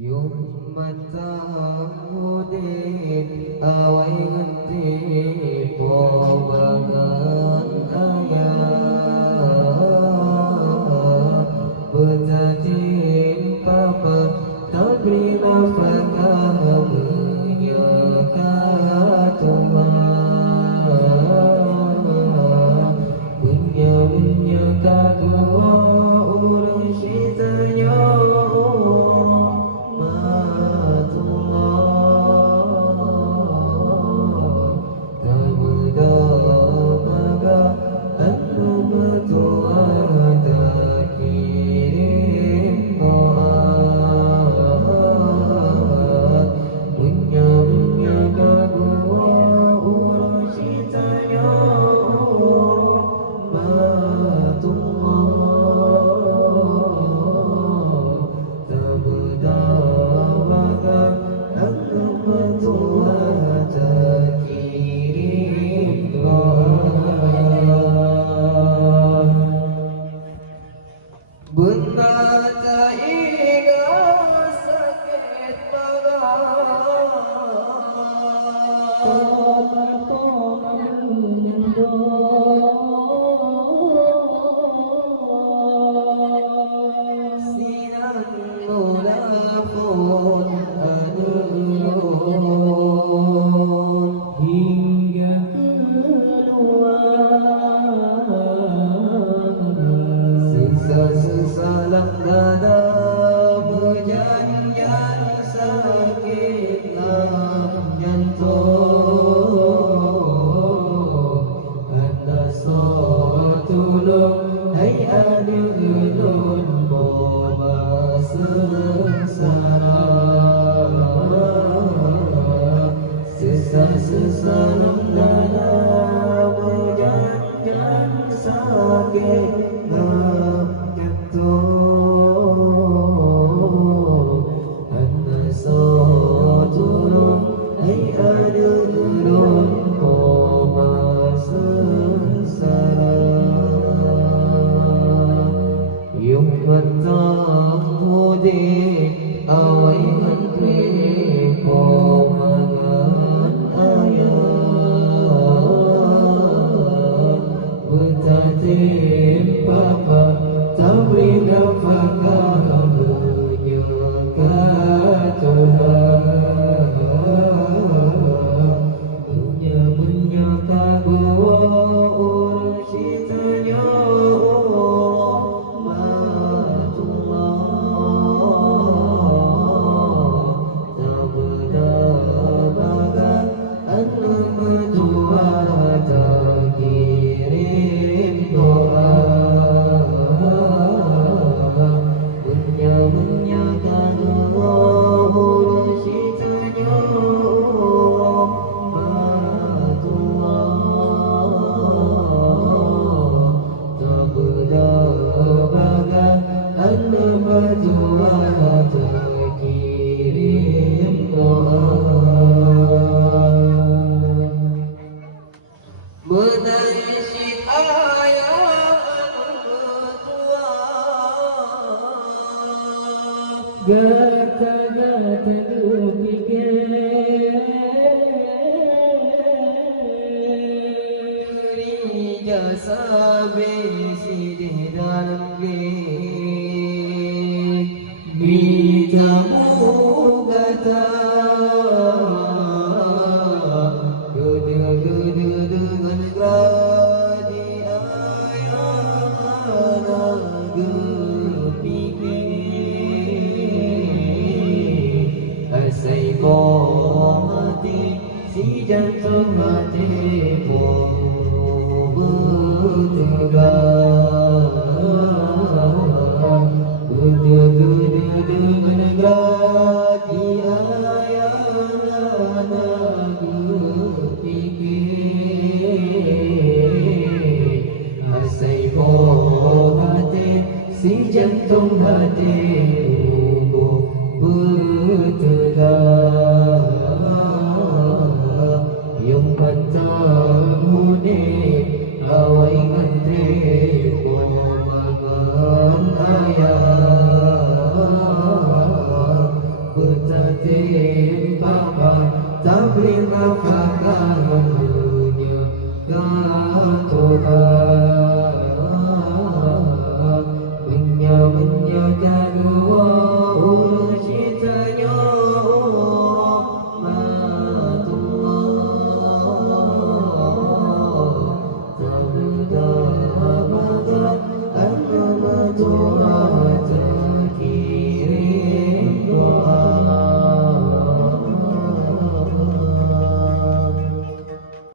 Yung matangudin away nganti pobangan ayah Bertatim papa tabri nafkah menyeka Tuhan Menyeka gua urus citanya Benda iga sakit Sinang mulafon anulun hingga Sesalang dada berjanjian sakitlah jantung Anda sotulung hai adil ulun boba sengsara Sesalang dada berjanjian sakitlah Yung matangudin away ngantri pomangan ayah Bertatim papa tabri nafkah menyeka Tuhan Menyeka gua urus citanya Menaisyid ayah tua Gata-gata dupikir Jasa besi di dalam gate Bitamu kata dengan gladi ayana gepikir Asai mati si jantung hati pun bertegar dengan gladi ayana si jantung hati bertegar yang matang tim papa tabri nafkah dunia Tuhan punya kedua urus cintanya rahmatullah tabda maka anama Tuhan